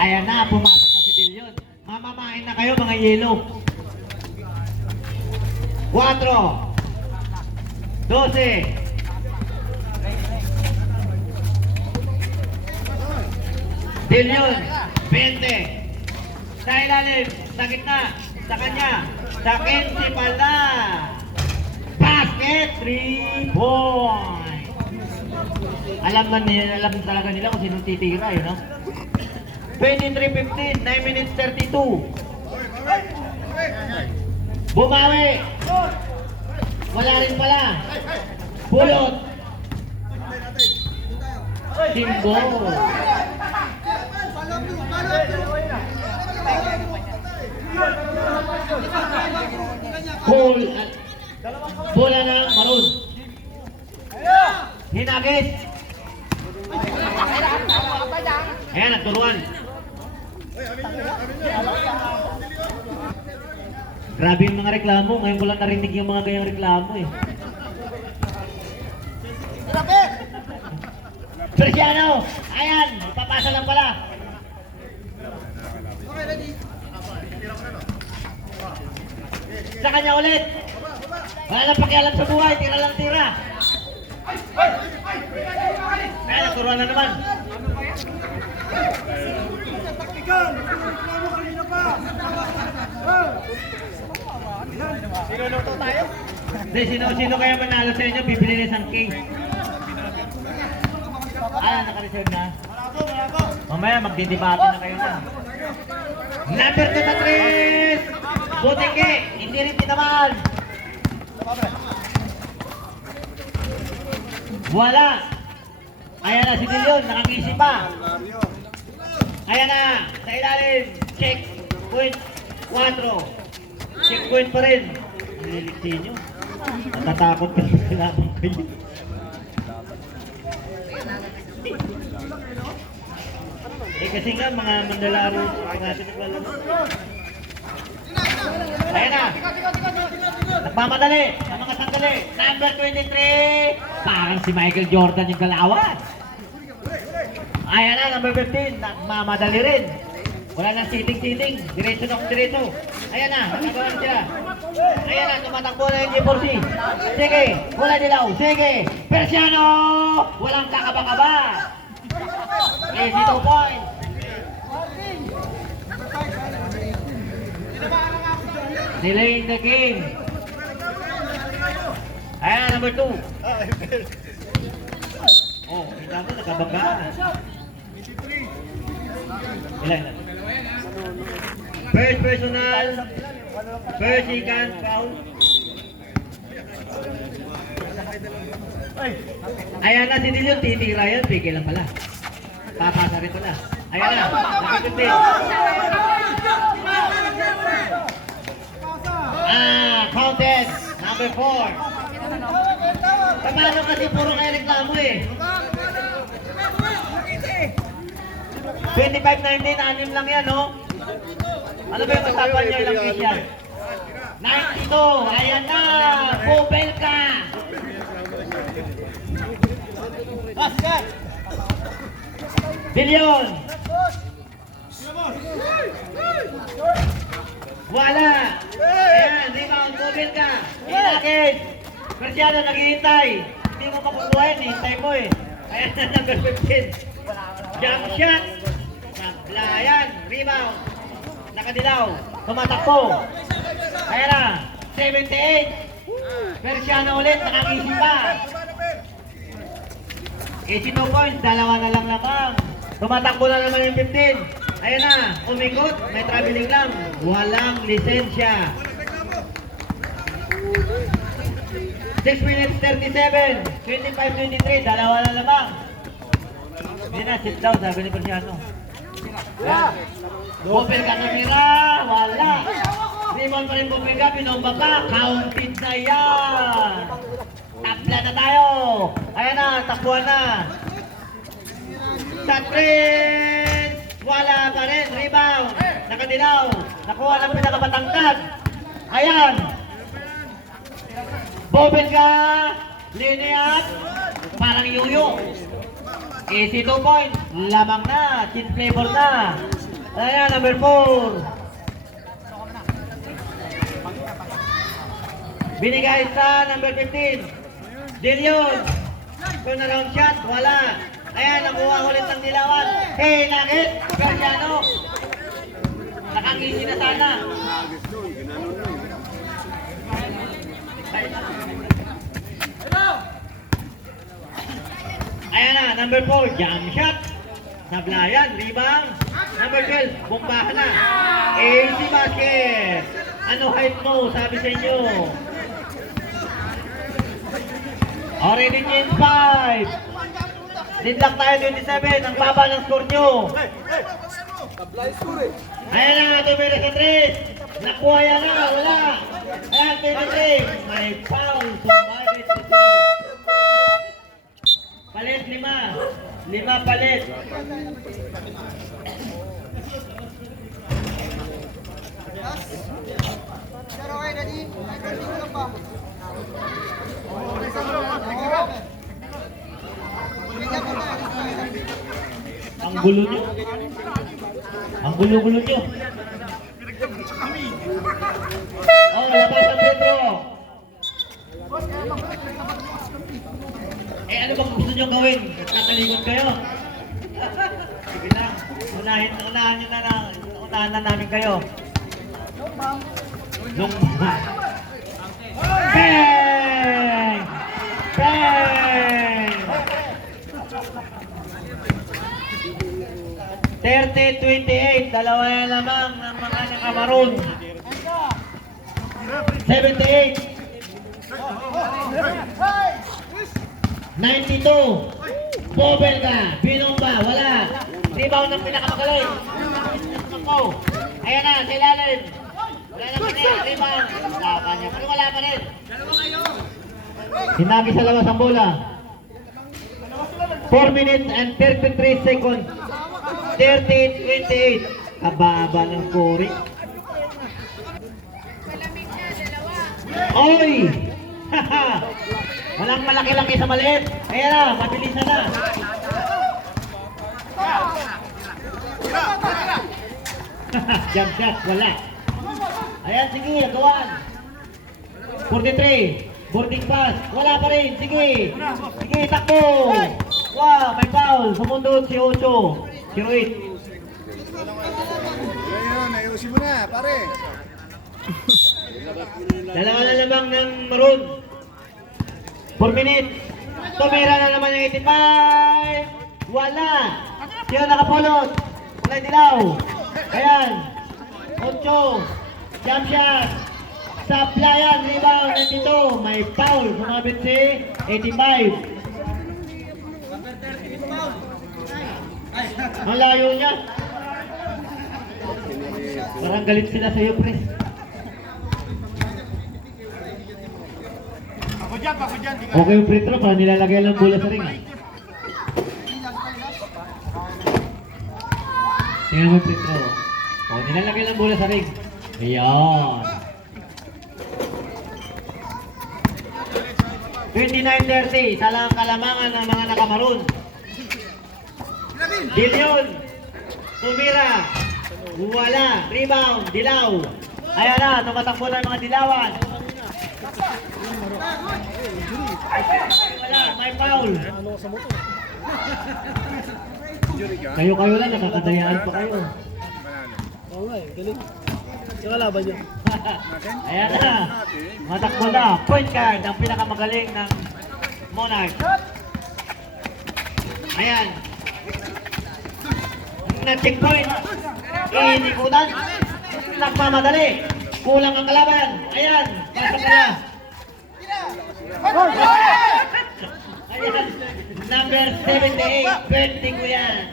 Ayan na, pumasok na si Dillon. Mamamain na kayo mga yelo. 4 12 Dillon 20 sa ilalim, sa gitna, sa kanya, sa Kenzie pala. Basket 3 point. Alam talaga nila kung sinong titira, yun, no? 23-15, 9 minutes 32. Bumawi. Wala rin pala. Pulot. Simbo. Bola ng Maroon. Hinagis. Ayan, nagturuan. Grabe yung mga reklamo. Ngayon ko lang narinig yung mga gayang reklamo eh. Cristiano! Ayan! Papasa lang pala. Sa kanya ulit. Wala lang pakialam sa buhay. Tira lang tira. Ayan, nagturuan na naman. Sinunuto tayo? Hindi, sino kaya manalo sa inyo, bibili ng isang case. Naka-reserve na? Mamaya, magdidebate na kayo na. Number 2 na 3! Butingki, hindi rin tinamaan. Wala! Ayan na si Dillon, nakakisi pa. Ayan na, sa ilalim, check point 4. Check point pa rin. Nililiksi nyo. Natatakot ka sa kailangan kayo. Kasi nga, mga mandalaro natin naglalaro. Ayan na. Nagmamadali sa mga sandali. Number 23. Parang si Michael Jordan yung galawan. Ayan na, number 15. Nagmamadali rin. Wala nang siting-siting. Diretso na kung diretso. Ayan na, nagagawa siya. Ayan na, tumatakbo na yung G4C. Sige, wala dilaw. Sige, Persiano! Walang kakaba-kaba. Easy 2 points. Delaying the game. Ayan, number 2. Oh, kita mo, nakabaga. Ilan? First personal. First second foul. Ayan na si Dillon, titira yan. Pigil lang pala. Papasa rin pala. Ayan na, nakikipin. Counted. Number 4. Paano kasi puro kayo reklamo eh. 25-19, 6 lang yan, no? Ano ba yung kasapan niya? Ilang piece yan? 92, ayan na! Pupel ka! Dillon! Wala! Ayan, rebound, pupel ka! Inakit! Persiano, naghihintay! Hindi mo makukuha yun, hintay mo eh. Ayan na, number 15. Jump shot! Naglayan, rebound! Nakadilaw, tumatakbo! Ayan na, 78! Persiano ulit, nakakisip pa! 82 points, dalawa na lang lamang. Tumatakbo na naman yung 15. Ayan na, umikot, may traveling lang. Walang lisensya. 6 minutes 37, 25-23, dalawa na lamang. Hindi na, sit down, sabi ni Persiano. Bupil ka kamera, wala. Rebound pa rin bupil ka, pinomba ka, counted na yan. Tabla na tayo. Ayan na, takbuhan na. Shot rin. Wala pa rin, rebound. Nakadilaw, nakuha ng pinakamatangkad. Ayan. Bupil ka, linear, parang yuyo. Easy 2 points. Lamang na. Chin flavor na. Ayan, number 4. Binigay sa number 15. Dilion. Turnaround shot. Wala. Ayan, nakuha ulit ng dilawan. Hey, Nugget. Garciano. Nakangisi na sana. Ayan na, number 4, jump shot. Sablayan, rebound. Number 12, bumbahan na. Easy basket. Ano height mo, sabi sa inyo? Already change 5. Nidlock tayo 27, ang baba ng score nyo. Ayan na, tumira sa 3. Nakuha yan na, wala. Ayan, 23. May foul. Sumabit sa 2. Palit 5. 5 palit. Ang gulo nyo. Ang gulo-gulo nyo. Oh, labas ang Pedro. Eh, ano bang gusto nyo gawin? Tatalikod kayo? Sige lang. Unahan na namin kayo. Lumbang. Bang! Bang! 30-28, dalawa na lamang ng mga nakamaroon. 78. 92. Bobelka, Binomba, wala. Rebound ng pinakamagaling. Ayan na, sa ilalim. Wala na pa rin, rebound. Wala niya, pero wala pa rin. Sinagi sa labas ang bola. 4 minutes and 33 seconds. 30-28. Kababa ng scoring. Oy! Walang malaki-laki sa maliit. Ayan na, mabilisan na. Jump shot, wala. Ayan, sige, gawaan. 43. Boarding pass. Wala pa rin. Sige. Sige, takbo. Wow, may foul. Sumundot si Ocho. Si Ruiz. Ayun, ayusin mo na, pare. Dalawa na lamang ng maroon. 4 minutes. Tumira na naman yung 85. Wala. Siya nakapulot. Wala dilaw. Ayan. 8. Jump shot. Saplayan. Rebound. Nandito. May foul. Sumabit si 85. Ang layo niya. Parang galit sila sa iyo, pre. Okay yung free throw, parang nilalagay lang bola sa ring. Tingnan mo yung free throw. O, nilalagay lang bola sa ring. Ayan. 29-30, talang kalamangan ng mga nakamaroon. Dilion. Tumira. Wala. Rebound. Dilaw. Ayan na, tumatakbo na yung mga dilawan. Wala, may foul. Kayo lang, nakakadayaan pa kayo. Oo nga galing. Yung kalaban yun. Ayan na, matakbo na. Point guard, ang pinakamagaling ng Monarch. Ayan. Na-checkpoint. Inikutan. Nagmamadali. Kulang ang kalaban. Ayan, pasok na. Ayan, number 78, pwede ko yan.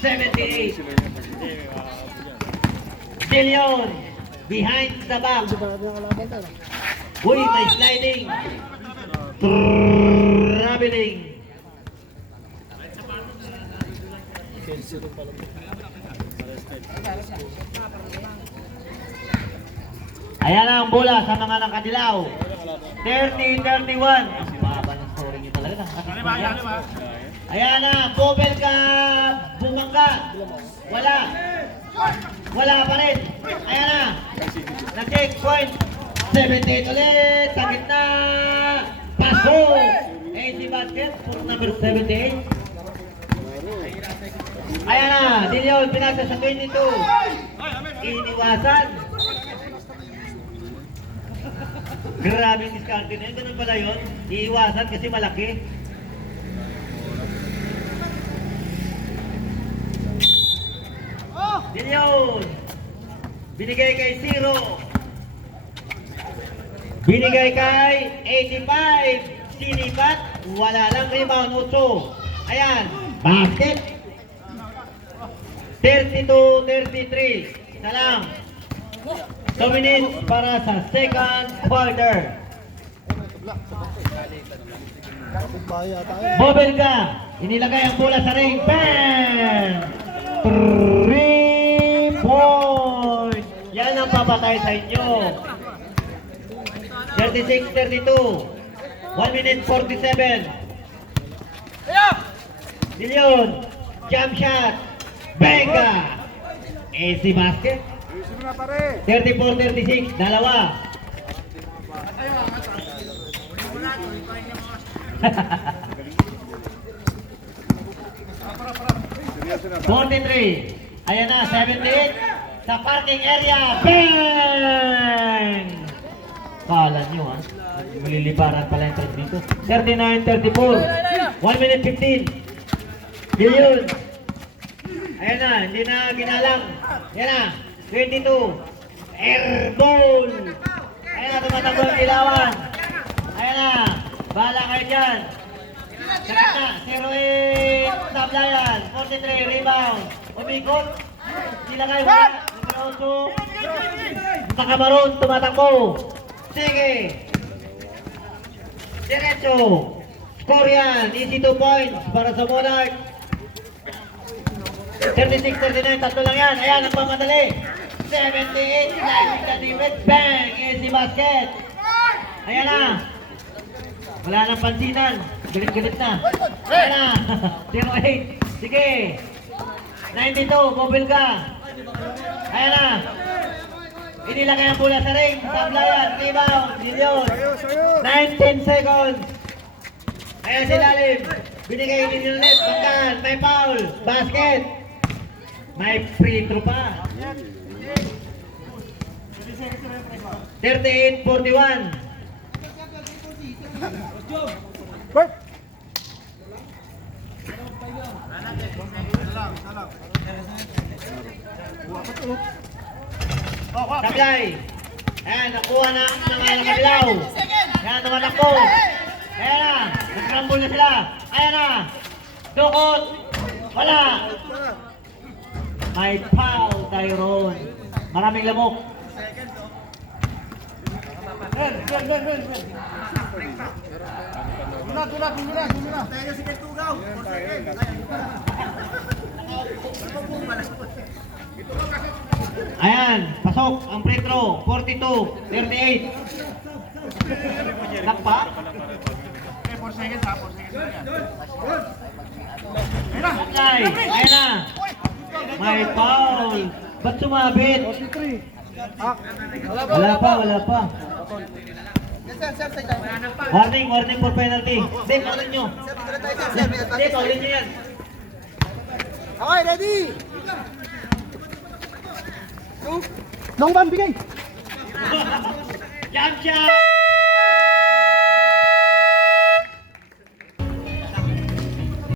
78. Dilion, behind the back. Uy, may sliding. Traveling. Ayan na ang bola sa mga nakadilaw. 30-31. Ang baba ng scoring nyo talaga. Ayan na, bubble ka, bumangga. Wala. Wala pa rin. Ayan na. Na-checkpoint. 78 ulit. Sa gitna. Pasok. AC basket. For number 78. Ayan na. Dilyon pinasa sa 22. Iniwasan. Grabe yung diskarte na yun. Ganun pala yun. Iiwasan kasi malaki. Dilyon. Binigay kay 0. Binigay kay 85. Sinipat. Wala lang rebound. 8. Ayan. Basket. 32-33. Isa lang. 2 minutes para sa second quarter. Baya tayo. Bobel ka. Inilagay ang bola sa ring. Bang! 3 points. Yan ang papatay sa inyo. 36-32. 1 minute 47. Dilyon. Jump shot. Benga. AC basket. Ayusin mo na pare. 34-36. Dalawa. Seryoso na. 43. Ayan na, 78. Sa parking area. Bang! Kala nyo ha. Maliliparan pala yung trade dito. 39-34. 1 minute 15. Billion. Ayan na, hindi na ginalang. Ayan na, 22. Airball. Ayan na, tumatakbo ang ilawan. Ayan na, bahala kayo dyan. Sakit na, 0-8. Tablayan, 43, rebound. Umikot. Nilagay mo na. Numero 8. Nakamaroon, tumatakbo. Sige. Diretso. Score yan. Easy 2 points para sa Monarch. 36-39. Tatlo lang yan. Ayan, nagmamadali. 78. Sliding sa defense. Bang! Easy basket. Ayan na. Wala nang pansinan. Galit-galit na. Ayan na. 0-8. Sige. 92. Mobile ka. Ayan na. Inilagay ang bola sa ring. Tablayan. Rebound. Dilyon. Ayos, ayos. 19 seconds. Ayan si Lalim. Binigay din yung net. Pagkan. May foul. Basket. May free throw pa. 38-41. Wait. Sablay. Ayan, nakuha ng mga nakabilaw. Ayan, tumatakbo. Ayan na, nag-crumble na sila. Ayan na, dukot. Wala. May foul, Tyrone. Maraming lamok. Ayan, pasok ang free throw. 42-38. Nakpa. 4 seconds ha, 4 seconds lang yan. Sablay. Ayan na. May foul. Ba't sumabit? 43. Wala pa, wala pa. Warning, warning for penalty. Hindi, paulit nyo. Hindi, paulit nyo yan. Okay, ready? Long ban, bigay!